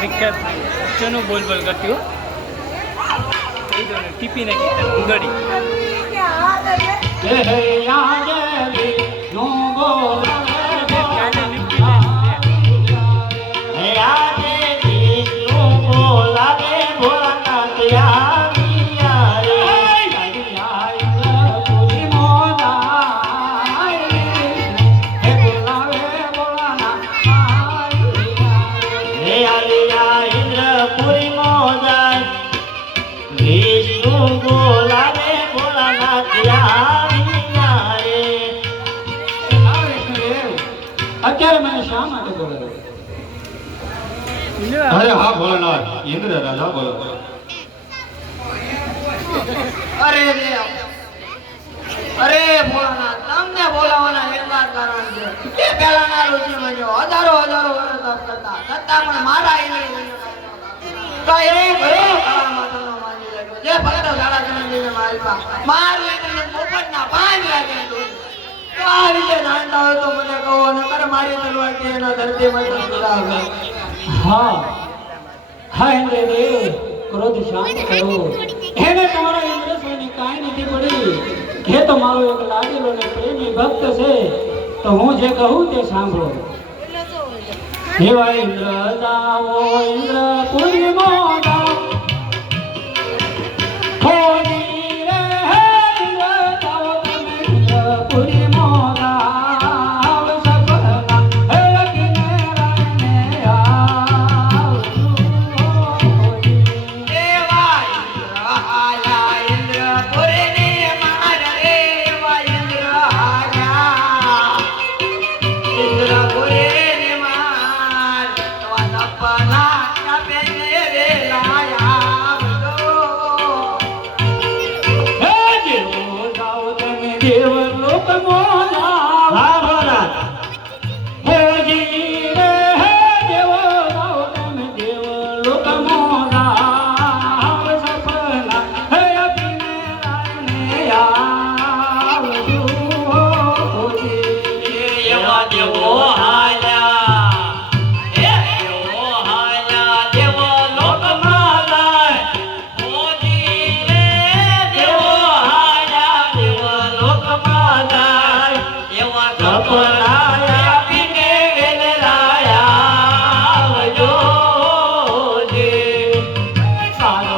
પરીક્ષા ચનો બોલ બોલ કરતી હો ટીપી નાખી ઉંગડી અત્યારે મને શા માટે બોલે? અરે હા ભોળાનાથ, ઇન્દ્ર રાજા બોલો. અરે ભોળાનાથ, તમને બોલાવવાના એટલા જ કારણ છે કે પહેલાના ઋષિ મુનિઓ હજારો વર્ષ તપ કરતા છતાં પણ મારા ઇન્દ્રિય કઈ રે ભરો કાળા માથાનો માની લાગ્યો જે ભક્ત સાડા જન્મદિને માલમાં મારું ઇન્દ્રિય પોપટના પાંચ લાગે આ રીતે જાણતા હોય તો મને કહો નકર મારી તલવારથી એના ધરતીમાં સુરાવે. હા હા ઇન્દ્રદેવ, ક્રોધ શાંત કરો. એને તમારા ઇન્દ્ર સામે કાંઈ નથી પડી. એ તો મારો એક લાડેલો ને પ્રેમી ભક્ત છે. તો હું જે કહું તે સાંભળો. એવા ઇન્દ્ર જાઓ ઇન્દ્રપુરીમાં જાઓ. હોની રે હે ઇન્દ્ર જાઓ તમે ઇન્દ્રપુરીમાં જાઓ. સકળના હે કિનારાને આવજો. એવા ઇન્દ્ર આયા ઇન્દ્રપુરીની માર રે એવા ઇન્દ્ર આયા ઇન્દ્રપુરીની માર તો સપના તપે રે લાયા